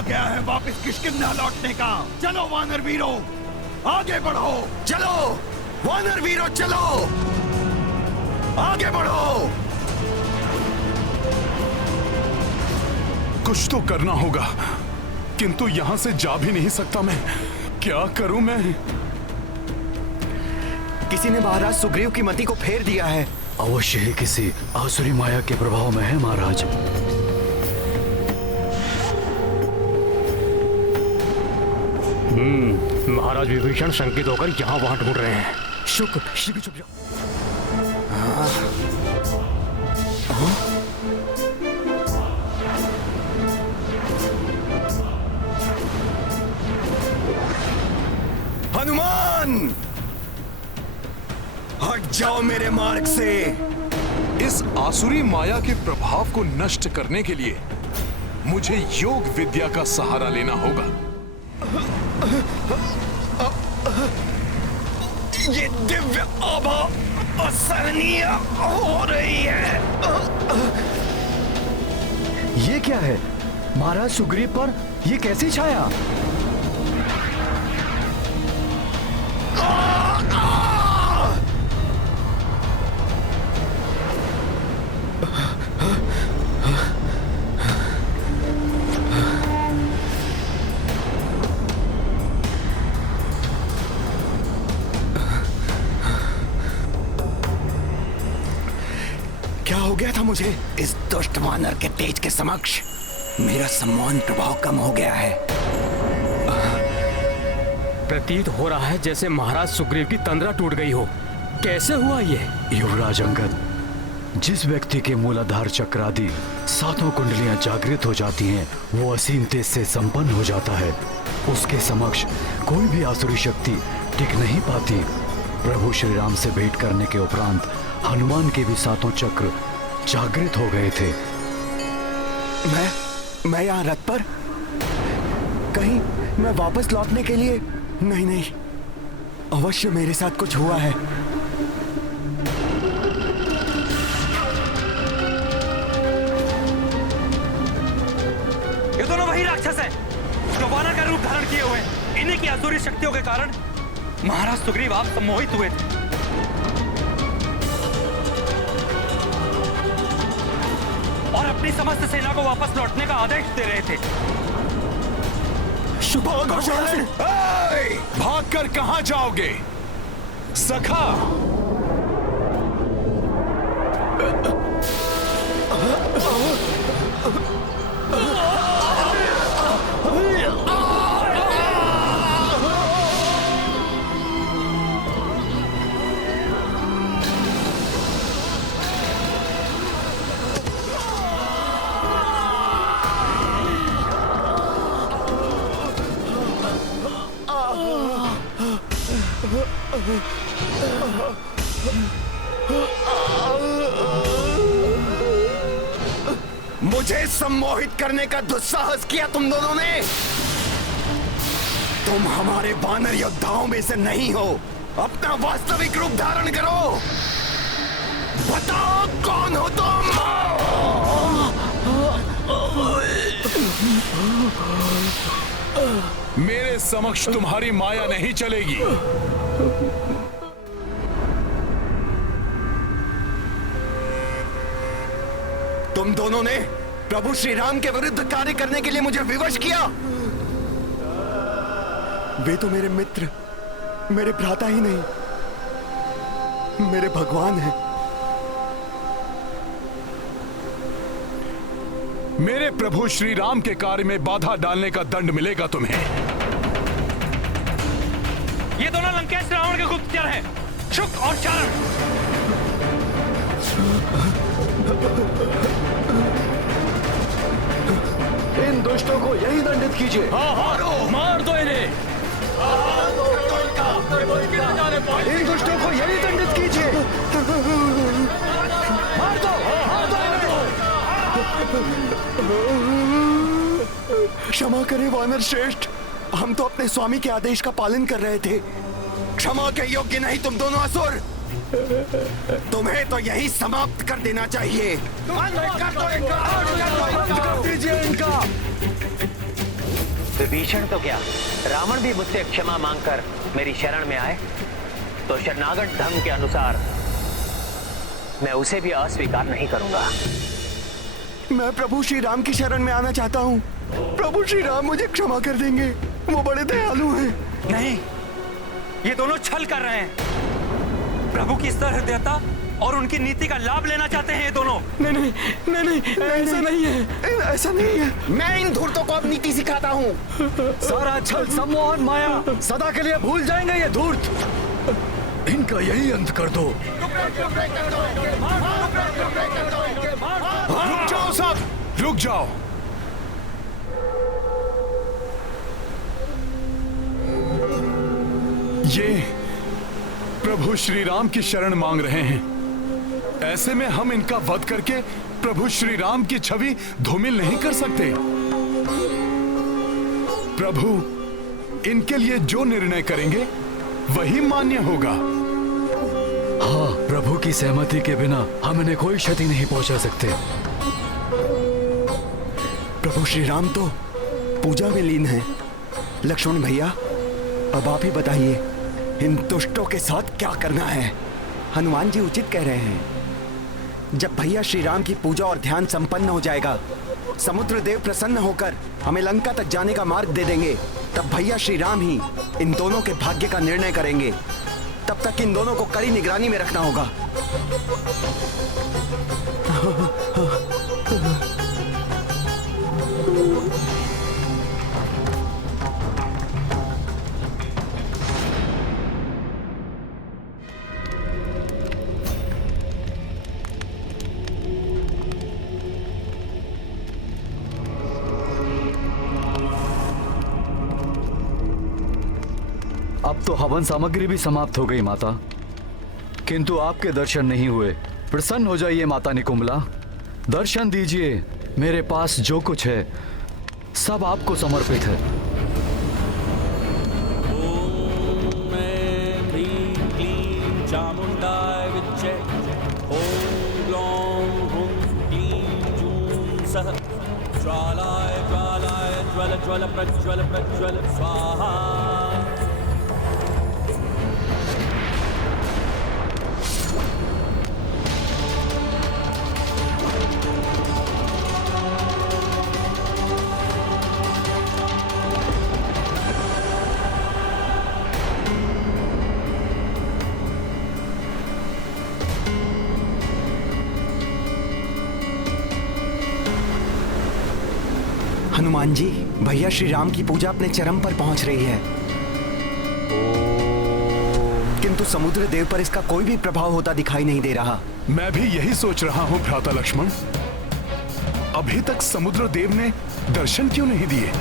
आ गया है वापस किष्किंधा लौटने का। चलो वानर वीरों, आगे बढ़ो। चलो वानर वीरों, चलो आगे बढ़ो। कुछ तो करना होगा, किंतु यहां से जा भी नहीं सकता मैं। क्या करूं मैं? किसी ने महाराज सुग्रीव की मति को फेर दिया है। अवश्य ही किसी आसुरी माया के प्रभाव में है महाराज। महाराज विभीषण शंकित होकर यहाँ वहां ढूंढ रहे हैं। शुक्र शीघ्र चुप जाओ। हनुमान, हट जाओ मेरे मार्ग से। इस आसुरी माया के प्रभाव को नष्ट करने के लिए मुझे योग विद्या का सहारा लेना होगा। ये दिव्य आभा असहनीय हो रही है। ये क्या है महाराज सुग्रीव पर? ये कैसी छाया? क्या हो गया था मुझे? इस दुष्ट वानर के तेज के समक्ष मेरा सम्मान प्रभाव कम हो गया है। प्रतीत हो रहा है जैसे महाराज सुग्रीव की तंद्रा टूट गई हो। कैसे हुआ ये? युवराज अंगद, जिस व्यक्ति के मूलाधार चक्र आदि सातों कुंडलियां जागृत हो जाती हैं, वो असीम तेज से संपन्न हो जाता है। उसके समक्ष कोई भी आसुरी शक्ति टिक नहीं पाती। प्रभु श्री राम से भेंट करने के उपरांत हनुमान के भी सातों चक्र जागृत हो गए थे। मैं यहाँ रथ पर? कहीं मैं वापस लौटने के लिए? नहीं, अवश्य मेरे साथ कुछ हुआ है। ये दोनों वही राक्षस हैं जो वानर का रूप धारण किए हुए हैं। इन्हीं की आसुरी शक्तियों के कारण महाराज सुग्रीव आप सम्मोहित हुए थे और अपनी समस्त सेना को वापस लौटने का आदेश दे रहे थे। भागकर कहां जाओगे सखा? मुझे सम्मोहित करने का दुस्साहस किया तुम दोनों ने। तुम हमारे वानर योद्धाओं में से नहीं हो। अपना वास्तविक रूप धारण करो। बताओ कौन हो तुम? मेरे समक्ष तुम्हारी माया नहीं चलेगी। तुम दोनों ने प्रभु श्री राम के विरुद्ध कार्य करने के लिए मुझे विवश किया। वे तो मेरे मित्र, मेरे भ्राता ही नहीं, मेरे भगवान हैं। मेरे प्रभु श्री राम के कार्य में बाधा डालने का दंड मिलेगा तुम्हें। ये दोनों लंकेश रावण के गुप्तचर हैं, शुक और चारण। इन दुष्टों को यही दंडित कीजिए। मार दो इन्हें। इन दुष्टों को यही दंडित कीजिए। मार दो क्षमा करें वानर श्रेष्ठ, हम तो अपने स्वामी के आदेश का पालन कर रहे थे। क्षमा के योग्य नहीं तुम दोनों असुर। तुम्हें तो यही समाप्त कर देना चाहिए। कर दीजिए इनका। विभीषण तो क्या, रावण भी मुझसे क्षमा मांगकर मेरी शरण में आए तो शरणागत धर्म के अनुसार मैं उसे भी अस्वीकार नहीं करूंगा। मैं प्रभु श्री राम की शरण में आना चाहता हूँ। प्रभु श्री राम मुझे क्षमा कर देंगे, वो बड़े दयालु हैं। नहीं, ये दोनों छल कर रहे हैं। प्रभु की सहृदयता और उनकी नीति का लाभ लेना चाहते हैं ये दोनों। नहीं नहीं नहीं नहीं, ऐसा नहीं है, ऐसा नहीं है। मैं इन धूर्तों को अब नीति सिखाता हूँ। सारा छल, सम्मोहन, माया सदा के लिए भूल जाएंगे ये धूर्त। इनका यही अंत कर दो। रुक जाओ सब, रुक जाओ। ये प्रभु श्री राम की शरण मांग रहे हैं। ऐसे में हम इनका वध करके प्रभु श्री राम की छवि धूमिल नहीं कर सकते। प्रभु इनके लिए जो निर्णय करेंगे वही मान्य होगा। हाँ, प्रभु की सहमति के बिना हम इन्हें कोई क्षति नहीं पहुंचा सकते। प्रभु श्री राम तो पूजा में लीन हैं। लक्ष्मण भैया, अब आप ही बताइए, इन दुष्टों के साथ क्या करना है? हनुमान जी उचित कह रहे हैं। जब भैया श्री राम की पूजा और ध्यान संपन्न हो जाएगा, समुद्र देव प्रसन्न होकर हमें लंका तक जाने का मार्ग दे देंगे, तब भैया श्री राम ही इन दोनों के भाग्य का निर्णय करेंगे। तब तक इन दोनों को कड़ी निगरानी में रखना होगा। अब तो हवन सामग्री भी समाप्त हो गई माता, किंतु आपके दर्शन नहीं हुए। प्रसन्न हो जाइए माता निकुंभला, दर्शन दीजिए। मेरे पास जो कुछ है सब आपको समर्पित है। ओम ह्रीं क्लीं चामुंडाय विच्चे। ओम ग्लौं हुं क्लीं जूं सः। ज्वालाय ज्वालाय ज्वल ज्वल प्रज्वल प्रज्वल स्वाहा। हनुमान जी, भैया श्री राम की पूजा अपने चरम पर पहुंच रही है, किंतु समुद्र देव पर इसका कोई भी प्रभाव होता दिखाई नहीं दे रहा। मैं भी यही सोच रहा हूं भ्राता लक्ष्मण। अभी तक समुद्र देव ने दर्शन क्यों नहीं दिए?